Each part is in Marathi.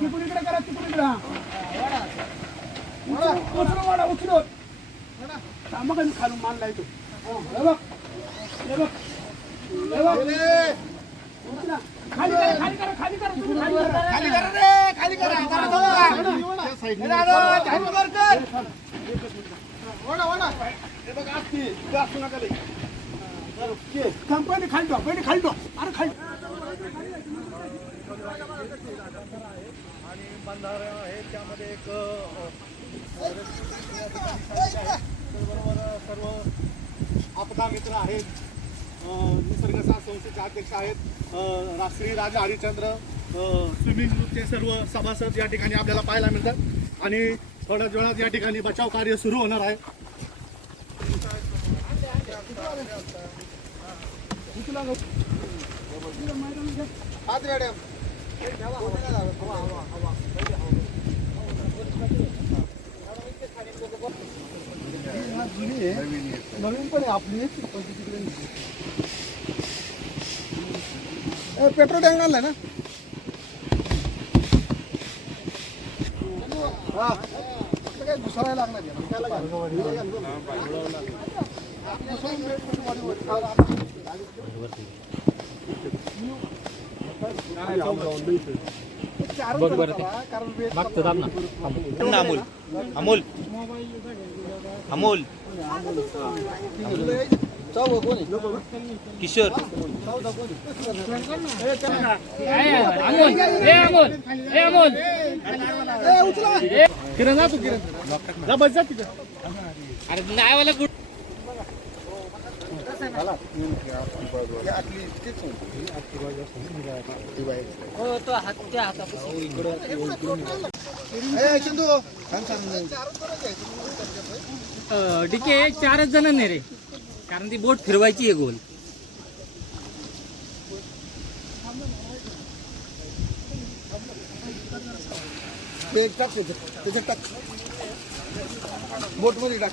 तिकडून इकडे करा तिकडून इकडे. हा. उचलून वाढा उचलून. थांबा का खालून मानला येतो हे बघ हे बघ हे बघ. उचला. खाली करा खाली करा खाली करा तुम्ही खाली करा. खाली करा रे करा. कर. अरे खाली. आणि बंधारा आहे त्यामध्ये एक बरोबर सर्व आपदा मित्र आहेत निसर्ग संस्थेचे अध्यक्ष आहेत राष्ट्रीय श्री राजा हरिश्चंद्र स्विमिंग ग्रुपचे सर्व सभासद या ठिकाणी आपल्याला पाहायला मिळतात आणि थोड्याच वेळात या ठिकाणी बचाव कार्य सुरू होणार आहे हात मॅडम. नवीन पण आहे आपली पण ती तिकडे नाही. ए, पेट्रोल टँक आणलाय ना हा आपलं काय दुसरा लागणार आहे. त्याला घाल बरं. कारण वेळ अमोल. अमोल. अमोल? किशोर. किरण जा तू किरण. जा बस जा तिकडे. ही आतली तीच आहे. ए, चंदू थांब, थांब, थांब. डिके चारच जण नाही रे. कारण ती बोट फिरवायची आहे गोल. टाक त्याच्यात टाक बोटमध्ये टाक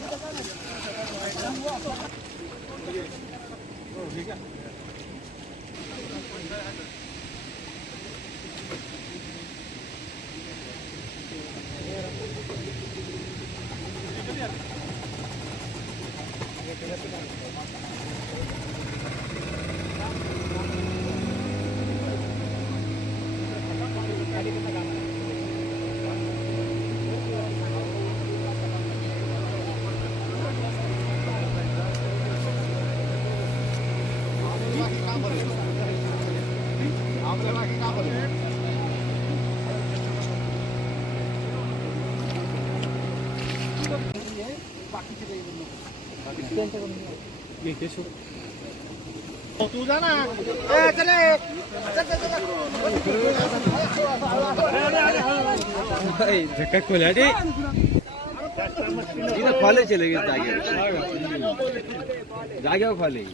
Gracias. तू जा ना ए, चल ए. चल, चल, चल, चल. कॉलेज लगेच जागेवर जागेवर कॉलेज